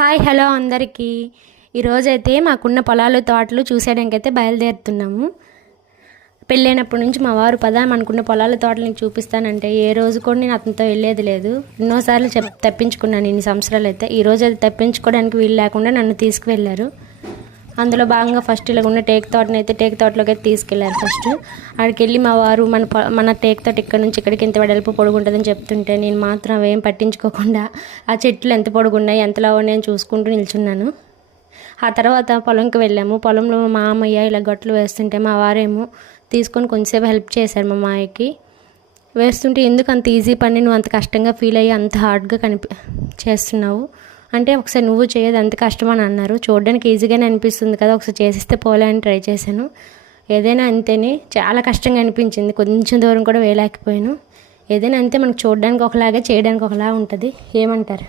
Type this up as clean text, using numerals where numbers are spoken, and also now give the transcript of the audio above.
Hi hello అందరికీ. ఈరోజైతే మాకున్న పొలాలు తోటలు చూసేయడానికైతే బయలుదేరుతున్నాము. పెళ్ళైనప్పటి నుంచి మా వారు పదా మనకున్న పొలాల తోటలు నీకు చూపిస్తానంటే ఏ రోజు కూడా నేను అతనితో వెళ్ళేది లేదు. ఎన్నోసార్లు తప్పించుకున్నాను ఇన్ని సంవత్సరాలు. అయితే ఈరోజు అది తప్పించుకోవడానికి వీలు లేకుండా నన్ను తీసుకువెళ్ళారు. అందులో భాగంగా ఫస్ట్ ఇలా ఉన్న టేక్ తోటలోకి అయితే తీసుకెళ్లారు. ఫస్ట్ అక్కడికి వెళ్ళి మా వారు మన టేక్ తోట ఇక్కడ నుంచి ఇక్కడికి ఎంత వెడల్పు పొడుగుంటుందని చెప్తుంటే నేను మాత్రం అవేం పట్టించుకోకుండా ఆ చెట్లు ఎంత పొడుగున్నాయి ఎంతలా ఉన్నాయని చూసుకుంటూ నిల్చున్నాను. ఆ తర్వాత పొలంకి వెళ్ళాము. పొలంలో మా మామయ్య ఇలా గట్లు వేస్తుంటే మా వారేమో తీసుకొని కొంచెంసేపు హెల్ప్ చేశారు మా మామయ్యకి. వేస్తుంటే ఎందుకు అంత ఈజీ పని, నువ్వు అంత కష్టంగా ఫీల్ అయ్యి అంత హార్డ్గా చేస్తున్నావు అంటే ఒకసారి నువ్వు చేయదు అంత కష్టమని అన్నారు. చూడడానికి ఈజీగానే అనిపిస్తుంది కదా, ఒకసారి చేసిస్తే పోలే అని ట్రై చేశాను. ఏదైనా అంతేనే, చాలా కష్టంగా అనిపించింది. కొంచెం దూరం కూడా వేయలేకపోయాను. ఏదైనా అంతే, మనకు చూడడానికి ఒకలాగా చేయడానికి ఒకలా ఉంటుంది. ఏమంటారు?